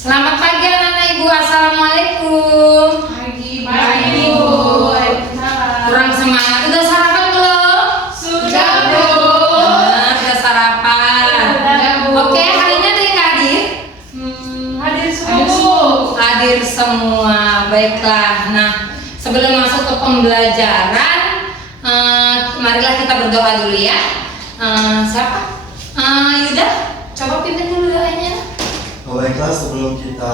Selamat pagi anak-anak ibu, assalamualaikum. Pagi bu. Kurang semangat, udah sarapan belum? Sudah bu. Udah sarapan. Sudah, Bu. Oke, hari ini ada yang hadir? Hadir semua bu. Hadir semua, baiklah. Nah, sebelum masuk ke pembelajaran, marilah kita berdoa dulu ya. Siapa? Yuda, coba pimpin dulu doanya. Baiklah, sebelum kita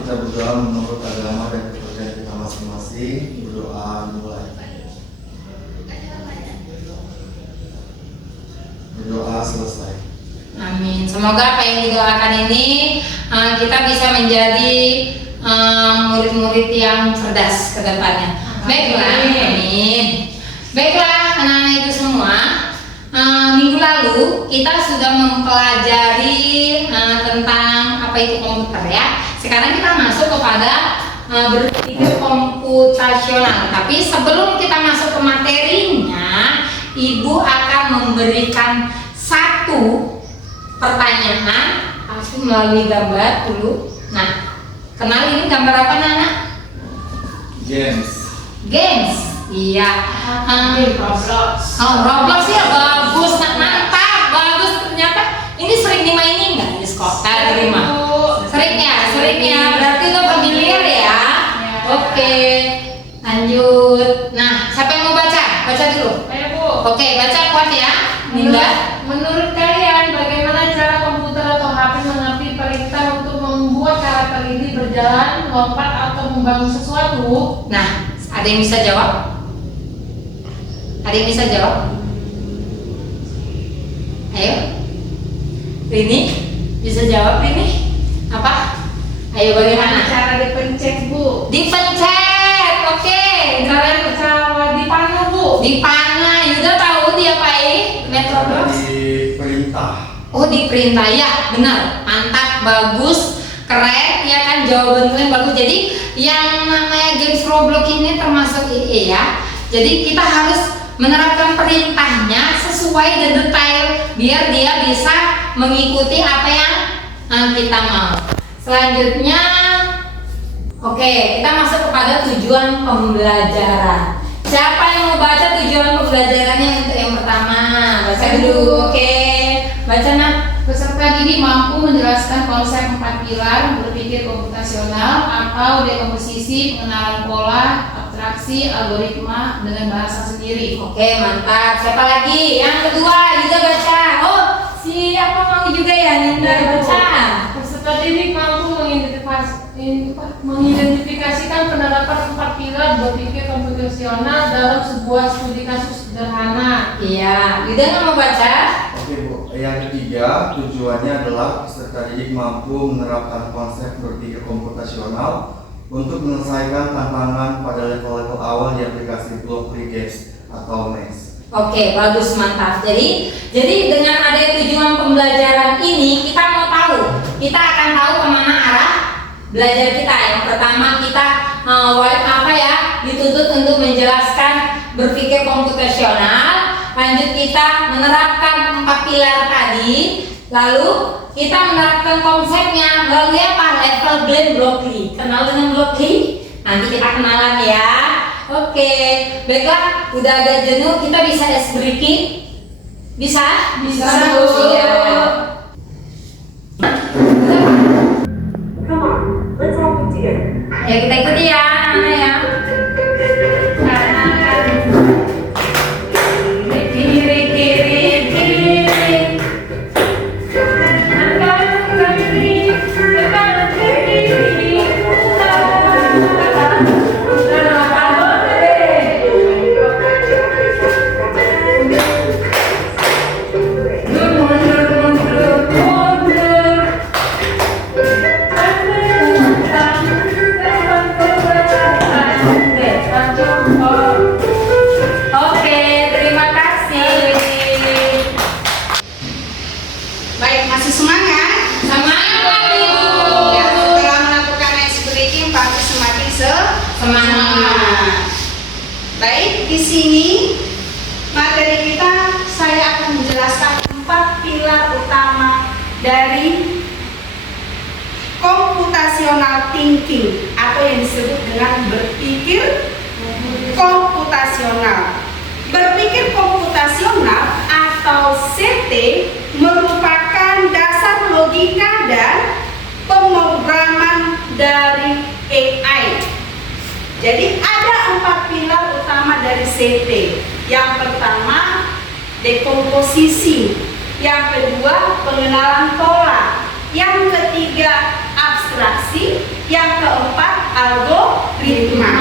berdoa menurut agama dan kepercayaan kita masing-masing, berdoa mulai. Berdoa selesai. Amin. Semoga apa yang didoakan ini kita bisa menjadi murid-murid yang cerdas ke depannya. Baiklah. Amin. Baiklah, anak-anak ibu semua. Minggu lalu kita sudah mempelajari tentang apa itu komputer ya. Sekarang kita masuk kepada berpikir komputasional. Tapi sebelum kita masuk ke materinya, ibu akan memberikan satu pertanyaan pasti melalui gambar dulu. Nah, kenal ini gambar apa Nana? Games. Games. Iya. Roblox. Oh, Roblox ya bagus, mantap, bagus ternyata. Ini sering dimainin nggak di sekolah, di rumah? Sering ya. Berarti udah familiar ya. Ya. Oke, lanjut. Nah, siapa yang mau baca? Baca dulu. Ayo bu. Oke, baca kuat ya, Ninda. Menurut kalian bagaimana cara komputer atau HP mengerti perintah untuk membuat karakter ini berjalan, lompat atau membangun sesuatu? Nah, ada yang bisa jawab? Ada yang bisa jawab? Ayo, Rini, bisa jawab Rini? Apa? Ayo bagaimana? Cara dipencet bu. Dipencet, oke. Cara dipanah bu. Dipanah, Yuda tahu diapain? Metroblox? Diperintah. Oh, diperintah ya, benar, mantap, bagus, keren, ya kan jawaban kalian bagus. Jadi yang namanya games Roblox ini termasuk IE ya. Jadi kita harus menerapkan perintahnya sesuai dan detail biar dia bisa mengikuti apa yang kita mau. Selanjutnya, oke, kita masuk kepada tujuan pembelajaran. Siapa yang mau baca tujuan pembelajarannya untuk yang pertama? Baca dulu, oke. Baca Nak. Peserta didik mampu menjelaskan konsep 4 pilar berpikir komputasional atau dekomposisi, pengenalan pola, abstraksi, algoritma dengan bahasa sendiri. Oke, mantap. Siapa lagi? Yang kedua, Yuda baca. Oh, siapa mau juga ya? Ninda baca. Peserta didik mampu mengidentifikasikan penerapan 4 pilar berpikir komputasional dalam sebuah studi kasus sederhana. Iya, Yuda nggak mau baca? Oke bu, yang ketiga tujuannya adalah peserta didik mampu menerapkan konsep berpikir komputasional untuk menyelesaikan tantangan pada level-level awal di aplikasi Block Free Games atau MES. Oke, bagus, mantap. Jadi dengan ada tujuan pembelajaran ini, kita mau tahu, kita akan tahu kemana arah belajar kita. Yang pertama kita dituntut untuk menjelaskan berpikir komputasional. Lanjut kita menerapkan 4 pilar tadi. Lalu kita menerapkan konsepnya melalui apa? Level blend Blockly. Kenal dengan Blockly? Nanti kita kenalan ya. Oke, baiklah, udah agak jenuh, kita bisa ice breaking? Bisa? Bisa, Bu. Bu. Ya. Come on, let's all move together. Ya kita ikuti ya, anak-anak ya. Kiri, kiri, kiri. Kanan, kiri, kanan, kiri. Oke, terima kasih. Baik, masih semangat? Semangat Ibu. Ya, setelah melakukan ice breaking pasti semakin Semangat. Baik, di sini materi kita saya akan menjelaskan 4 pilar utama dari komputer computational thinking atau yang disebut dengan berpikir komputasional. Berpikir komputasional atau CT merupakan dasar logika dan pemrograman dari AI. Jadi ada 4 pilar utama dari CT. Yang pertama, dekomposisi. Yang kedua, pengenalan pola. Yang ketiga, abstraksi. Yang keempat, algoritma.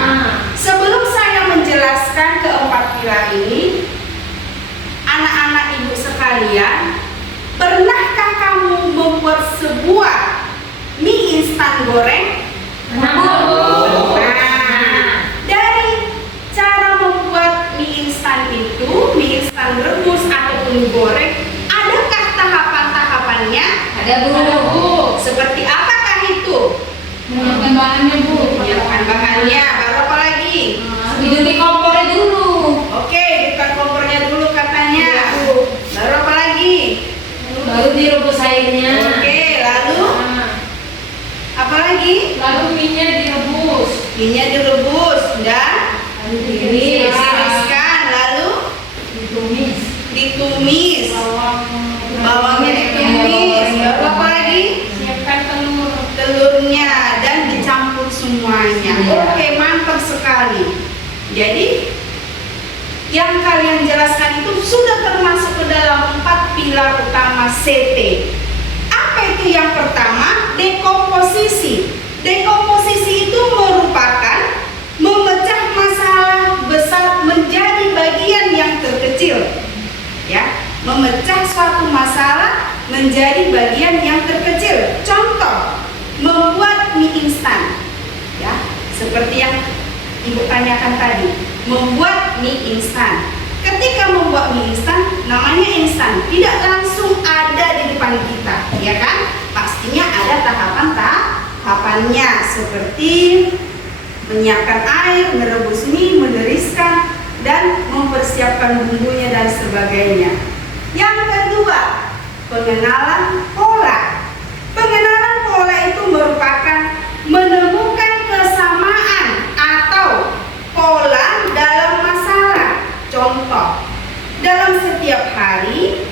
Sebelum saya menjelaskan keempat pilar ini, anak-anak ibu sekalian, pernahkah kamu membuat sebuah mie instan goreng? Nah, dari cara membuat mie instan itu, mie instan rebus ataupun goreng, adakah tahapan-tahapannya? Ada Bu. Seperti apakah itu? Menyiapkan bahannya Bu. Menyiapkan bahannya, baru apa lagi? Hidupi kompornya dulu. Oke, buka kompornya dulu katanya. Baru apa lagi? Baru direbus airnya. Oke, lalu apa lagi? Lalu mie-nya direbus. Minyak direbus dan ditiriskan, lalu ditumis. Bawangnya ditumis. Lalu apa lagi? Siapkan Telurnya dan dicampur semuanya. Oke, mantap sekali. Jadi yang kalian jelaskan itu sudah termasuk ke dalam 4 pilar utama CT. Apa itu yang pertama? Dekomposisi. Dekomposisi itu merupakan memecah masalah besar menjadi bagian yang terkecil. Ya, memecah suatu masalah menjadi bagian yang terkecil. Contoh, membuat mie instan. Ya, seperti yang Ibu tanyakan tadi, membuat mie instan. Ketika membuat mie instan, namanya instan, tidak langsung ada di depan kita, ya kan? Pastinya ada tahapannya, seperti menyiapkan air, merebus mie, meneriskan, dan mempersiapkan bumbunya dan sebagainya. Yang kedua, pengenalan pola. Pengenalan pola itu merupakan menemukan kesamaan atau pola dalam masalah. Contoh, dalam setiap hari,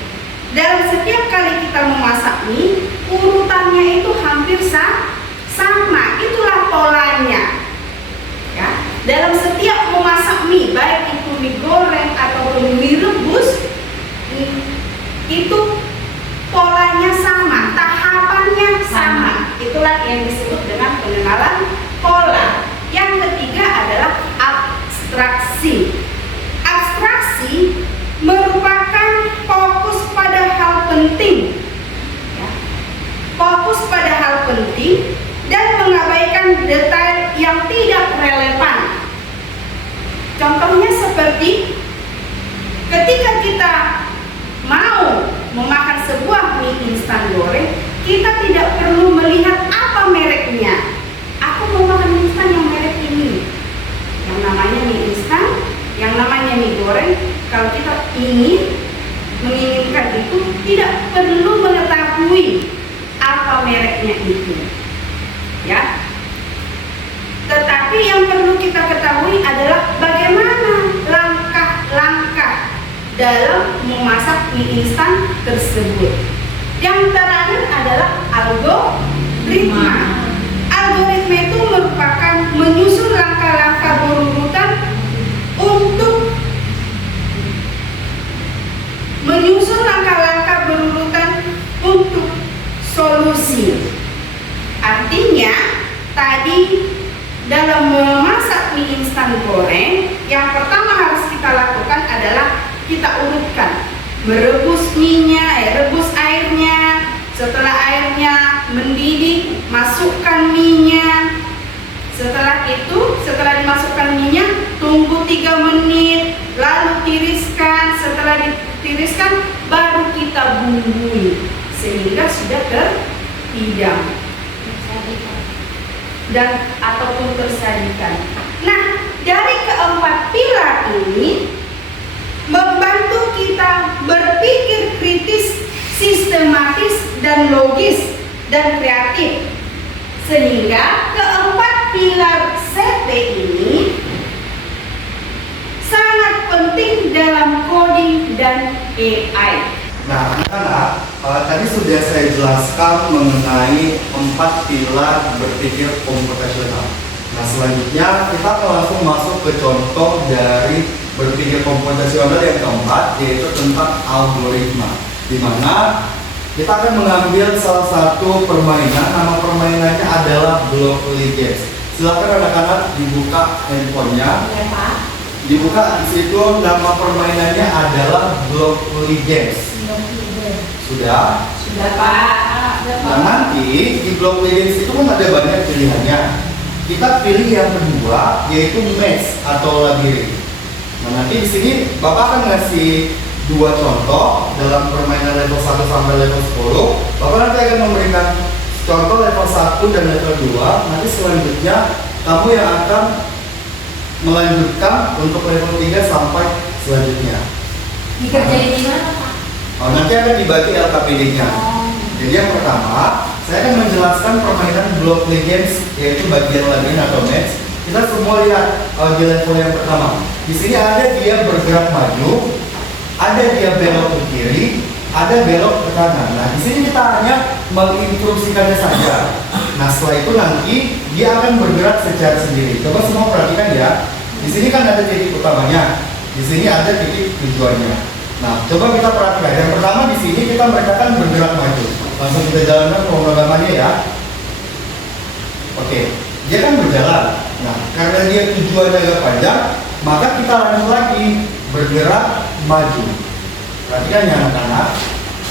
dalam setiap kali kita memasak mie, urutannya itu hampir sama. Itulah polanya. Ya, dalam setiap memasak mie, baik itu mie goreng ataupun mie rebus, itu polanya sama, tahapannya sama. Itulah yang disebut dengan pengenalan pola. Yang ketiga adalah abstraksi. Abstraksi merupakan fokus pada hal penting, ya. Fokus pada hal penting dan mengabaikan detail yang tidak relevan. Contohnya seperti ketika kita mau memakan sebuah mie instan goreng, kita tidak perlu melihat apa mereknya. Aku mau makan mie instan yang merek ini, yang namanya mie instan, yang namanya mie goreng. Kalau kita menginginkan itu, tidak perlu mengetahui apa mereknya itu, ya. Tetapi yang perlu kita ketahui adalah bagaimana langkah-langkah dalam memasak mie instan tersebut. Yang terakhir adalah algoritma. Algoritma itu merupakan menyusun langkah-langkah berurutan untuk solusi. Artinya tadi dalam memasak mie instan goreng, yang pertama harus kita lakukan adalah kita urutkan, merebus rebus airnya. Setelah airnya mendidih, masukkan mie-nya. Setelah itu, setelah dimasukkan mie-nya, tunggu 3 menit, lalu tiriskan. Setelah ditiriskan, baru kita bumbui sehingga sudah terhidang dan ataupun tersajikan. Nah, dari keempat pilar ini membantu kita berpikir kritis, sistematis dan logis dan kreatif, Sehingga keempat pilar CP ini sangat penting dalam coding dan AI. Nah, anak-anak, tadi sudah saya jelaskan mengenai 4 pilar berpikir komputasional. Nah, selanjutnya kita akan langsung masuk ke contoh dari berpikir komputasional yang keempat, yaitu tentang algoritma, di mana kita akan mengambil salah satu permainan. Nama permainannya adalah Blockly Games. Silakan anak-anak dibuka handphonenya. Ya Pak. Dibuka di situ, nama permainannya adalah Blockly Games. Sudah? Sudah Pak. Nah, nanti di Blockly Games itu kan ada banyak pilihannya. Kita pilih yang kedua, yaitu Maze atau labirin. Nah, nanti di sini Bapak akan ngasih 2 contoh dalam permainan level 1 sampai level 10. Bapak nanti akan memberikan contoh level 1 dan level 2. Nanti selanjutnya kamu yang akan melanjutkan untuk level 3 sampai selanjutnya. Dikerjain di mana Pak? Nanti akan dibagi LKPD-nya. Jadi yang pertama, saya akan menjelaskan permainan Blockly Games, yaitu bagian labirin atau Maze. Kita semua lihat di level yang pertama. Di sini ada dia bergerak maju, ada dia belok ke kiri, ada belok ke kanan. Nah, di sini kita hanya menginstruksikannya saja. Nah, setelah itu nanti dia akan bergerak secara sendiri. Coba semua perhatikan ya. Di sini kan ada titik utamanya, di sini ada titik tujuannya. Nah, coba kita perhatikan. Yang pertama di sini kita mereka kan bergerak maju. Langsung kita jalankan pemrogramannya ya. Oke, dia kan berjalan. Nah, karena dia tujuannya agak panjang, maka kita lanjut lagi bergerak maju. Perhatikan ya anak-anak.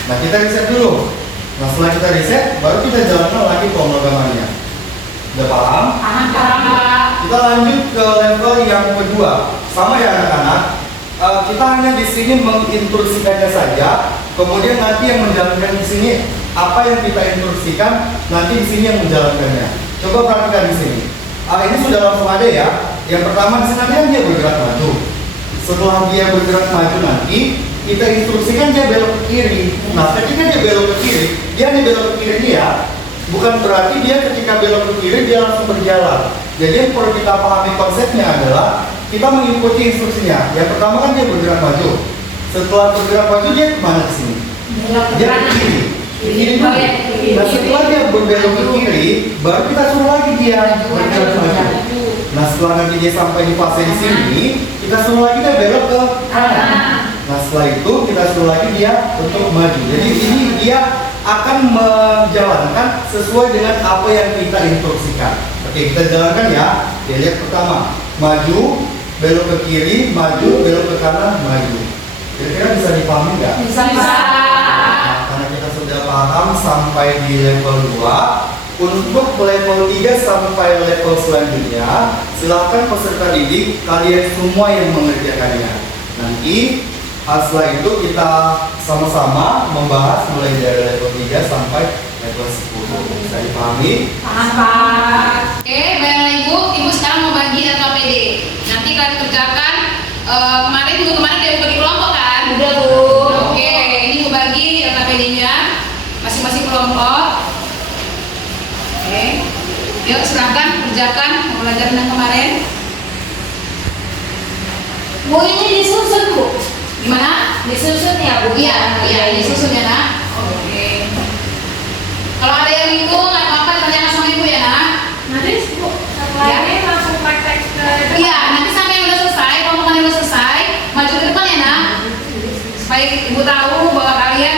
Nah, kita reset dulu. Nah, setelah kita reset, baru kita jalankan lagi pemrogramannya. Udah paham? Paham Pak. Kita lanjut ke level yang kedua. Sama ya anak-anak. Kita hanya di sini menginstruksikannya saja. Kemudian nanti yang menjalankan di sini apa yang kita instruksikan, nanti di sini yang menjalankannya. Coba perhatikan di sini. Ini sudah langsung ada ya. Yang pertama di sini kan dia bergerak maju. Setelah dia bergerak maju nanti kita instruksikan dia belok ke kiri. Nah, ketika dia belok ke kiri, dia hanya belok ke kiri dia. Bukan berarti dia ketika belok ke kiri dia langsung berjalan. Jadi yang perlu kita pahami konsepnya adalah kita mengikuti instruksinya. Yang pertama kan dia bergerak maju. Setelah bergerak maju dia kemana ke sini? Dia ke kiri. Ke kiri dulu. Nah, setelah dia berbelok ke kiri, baru kita suruh lagi dia bergerak maju. Nah, setelah nanti dia sampai di fase di sini, kita suruh lagi dia belok ke kanan. Nah, setelah itu kita suruh lagi dia untuk maju. Jadi ini dia akan menjalankan sesuai dengan apa yang kita instruksikan. Oke, kita jalankan ya. Dia lihat pertama, maju, belok ke kiri, maju, belok ke kanan, maju. Kira-kira bisa dipahami nggak? Bisa. Nah, karena kita sudah paham sampai di level 2, untuk level 3 sampai level selanjutnya, silakan peserta didik kalian semua yang mengerjakannya. Nanti setelah itu kita sama-sama membahas mulai dari level 3 sampai level 10. Bisa dipahami? Paham Pak. Oke, baiklah Ibu sekarang mau bagi LKPD. Nanti kalian kerjakan. Kemarin udah bagi kelompok kan? Udah Bu. Oke, ini mau bagi LKPD-nya masing-masing kelompok. Oke, yuk silahkan kerjakan pembelajaran yang kemarin. Bu ini disusun Bu. Gimana? Disusun ya Bu. Iya, ini susunnya nak. Oke. Kalau ada yang bingung atau apa, tanyakan sama Ibu ya nak. Nanti Bu setelah ini langsung praktek ke Iya, nanti sampai yang udah selesai, kelompokan yang udah selesai, maju ke depan ya nak. Supaya Ibu tahu bahwa kalian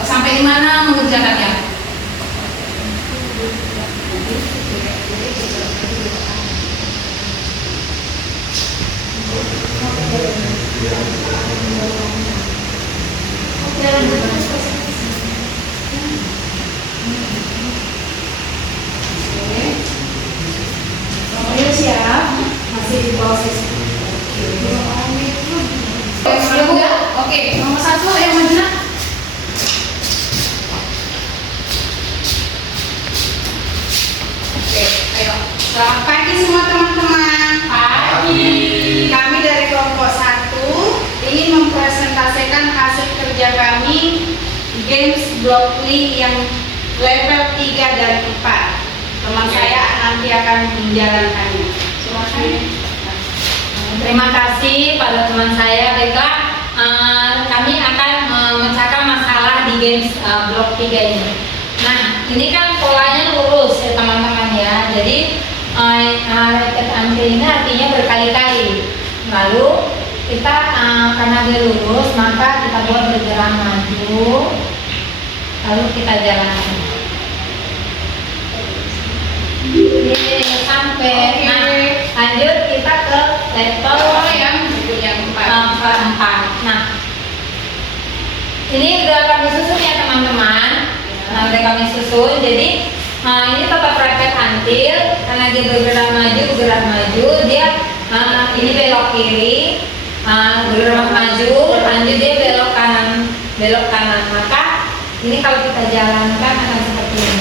sampai di mana mengerjakannya. Semuanya siap, masih di proses. Sudah udah? Oke, nomor 1 yang maju nak. Oke, ayo. Selamat pagi semua teman-teman. Pagi. Kami dari kelompok 1 ingin mempresentasikan hasil kerja kami Games Blockly yang level 3 dan 4. teman saya nanti akan menjalankannya. Silakan. Terima kasih pada teman saya. Baiklah, kami akan memecahkan masalah di games blok 3 ini. Nah, ini kan polanya lurus ya teman-teman ya. Jadi raket anti ini artinya berkali-kali. Lalu kita karena dia lurus, maka kita buat bergerak maju. Lalu kita jalankan. Oke, sampai. Nah, lanjut kita ke level yang berikutnya keempat. Nah, ini udah kami susun ya teman-teman. Nah, udah kami susun. Jadi ini tetap raket antil karena dia bergerak maju. Dia ini belok kiri, bergerak maju. Lanjut dia belok kanan. Maka ini kalau kita jalankan akan seperti ini.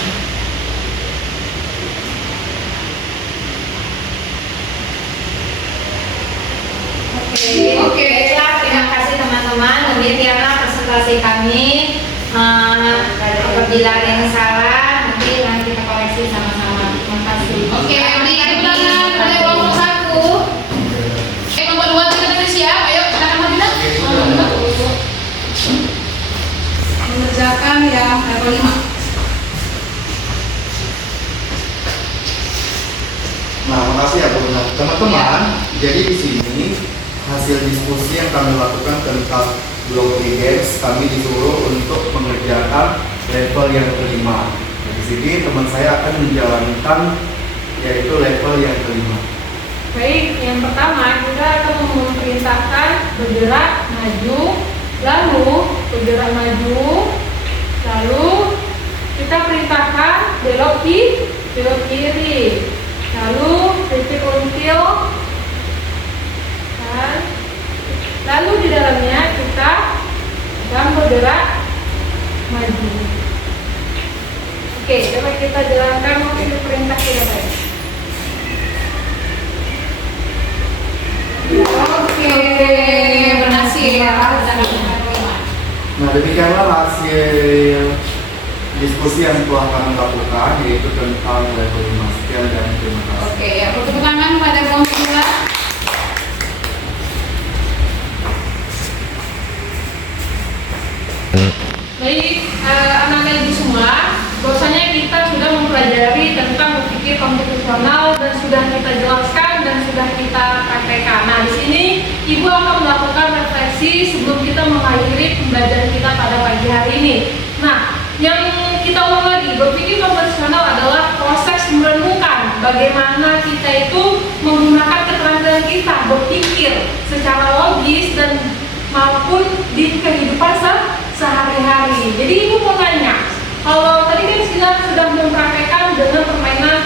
Oke, baiklah, terima kasih teman-teman. Demikianlah presentasi kami. Apabila ada yang salah, nanti kita koreksi sama-sama. Terima kasih. Oke, beri ulangan pada kelompok 1. Kelompok 2 kita tadi siap. Ayo silakan Madinah. Mengerjakan yang level 5. Nah, makasih ya Bu. Nah, teman-teman, jadi di sini hasil diskusi yang kami lakukan tentang blok games, kami disuruh untuk mengerjakan level yang kelima. Nah, di sini teman saya akan menjalankan yaitu level yang kelima. Baik, yang pertama kita akan memerintahkan bergerak maju, lalu bergerak maju, lalu kita perintahkan belok kiri, lalu repeat until, dan lalu di dalamnya kita akan bergerak maju. Oke, dapat kita jalankan maksud perintah kita baik. Oke, berhasil. Nah, demikianlah hasil diskusi yang telah kami lakukan yaitu tentang level 5. Sekian dan terima kasih. Oke, ya, tepuk tangan pada kelompok 2. Baik, anak-anak ibu semua, bahwasanya kita sudah mempelajari tentang berpikir komputasional dan sudah kita jelaskan dan sudah kita praktekkan. Nah, di sini ibu akan melakukan refleksi sebelum kita mengakhiri pembelajaran kita pada pagi hari ini. Nah, yang kita ulang lagi, berpikir komputasional adalah proses merenungkan bagaimana kita itu menggunakan keterampilan kita berpikir secara logis dan maupun di kehidupan sehari-hari. Jadi ibu mau tanya, kalau tadi kan kita sudah mempraktekkan dengan permainan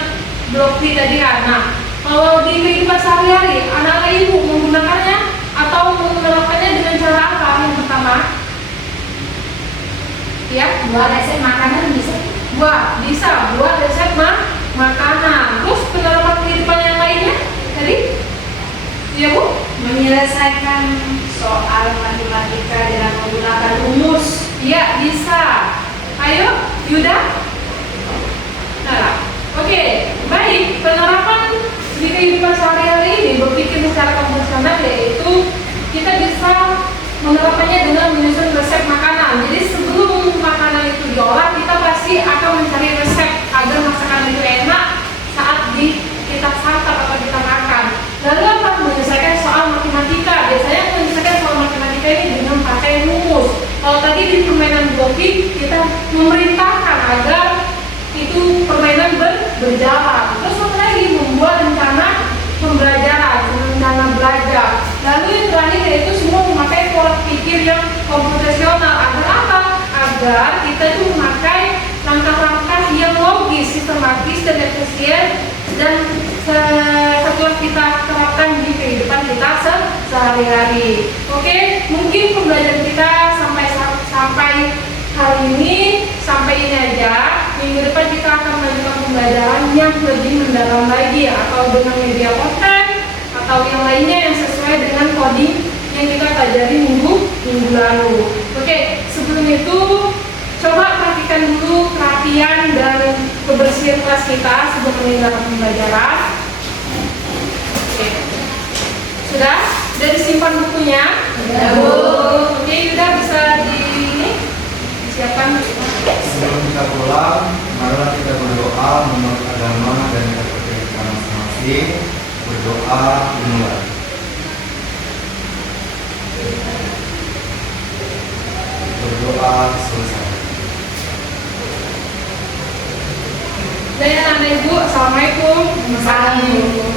blok T tadi kan. Nah, kalau di kehidupan sehari-hari, anak-anak ibu menggunakannya atau menerapkannya dengan cara apa? Yang pertama, ya, Buat resep makanan bisa. buat resep makanan. Terus penerapan kehidupan yang lainnya tadi, ya Bu? Menyelesaikan soal matematika dengan menggunakan rumus. Iya, bisa. Ayo, Yuda. Nah, oke, baik. Penerapan di kehidupan sehari-hari ini berpikir secara komputasional yaitu kita bisa menerapkannya dengan menyusun resep makanan. Jadi sebelum makanan itu diolah, kita pasti akan mencari resep agar masakan itu enak saat kita santap atau kita makan. Lalu apa? Menyelesaikan soal matematika. Biasanya menyelesaikan soal matematika ini dengan pakai rumus. Kalau tadi di permainan blocking, kita memerintahkan agar itu permainan berjalan. Terus apa lagi? Membuat rencana pembelajaran, rencana belajar. Lalu yang terakhir yaitu semua memakai pola pikir yang komputasional. Agar apa? Agar kita itu memakai langkah-langkah yang logis, sistematis dan efisien dan setelah kita terapkan di kehidupan kita sehari-hari. Oke, mungkin pembelajaran kita sampai hari ini sampai ini aja. Minggu depan kita akan melanjutkan pembelajaran yang lebih mendalam lagi, atau dengan media konten atau yang lainnya yang sesuai dengan coding yang kita pelajari minggu lalu. Oke, sebelum itu coba perhatikan dulu perhatian dan kebersihan menyisir kelas kita sebelum meninggalkan pembelajaran. Oke. Sudah? Sudah disimpan bukunya? Sudah, Bu. Oke, Yuda bisa disiapkan. Sebelum kita pulang, marilah kita berdoa menurut agama dan kepercayaan kita masing-masing. Berdoa dimulai. Berdoa selesai. Dan anak-anak ibu, assalamualaikum. Assalamualaikum.